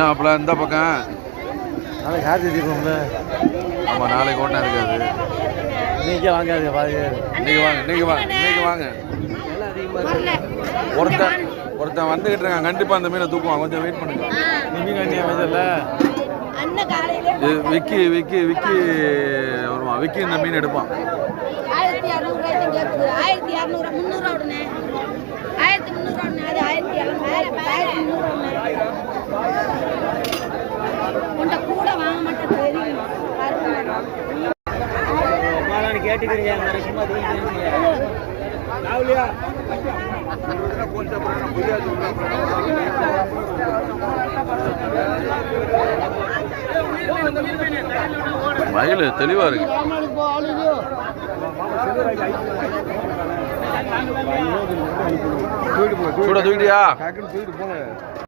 என்ன அப்பல இந்த பக்கம். நாளைக்கு கார்த்திகை தீபம்ல ஆமாம் நாளைக்கு ஓட்டம் இருக்காது இன்னைக்கே வாங்காது பாருங்க இன்னைக்கு வாங்க இன்னைக்கு வாங்க இன்னைக்கு வாங்க. ஒருத்தன் ஒருத்தன் வந்துகிட்டு இருக்கான். கண்டிப்பா அந்த மீனை தூக்குவான். கொஞ்சம் வெயிட் பண்ணுங்க. நிம்மி கண்ணியா இது விக்கி விக்கி விக்கி வருவான். விக்கி இந்த மீன் எடுப்பான். ஆயிரத்தி இரநூறுவாய்க்கு கேட்குது. ஆயிரத்தி இரநூறு முந்நூறுவா உடனே. ஆயிரத்தி முந்நூறுவா உடனே. அது ஆயிரத்தி இரநூறு ஆயிரத்தி முந்நூறுவா உடனே. கேட்டுக்கிறீங்க நிறைய சும்மா மயில் தெளிவா இருக்கு. தூக்கிட்டு போ சூட தூக்கிட்டியா?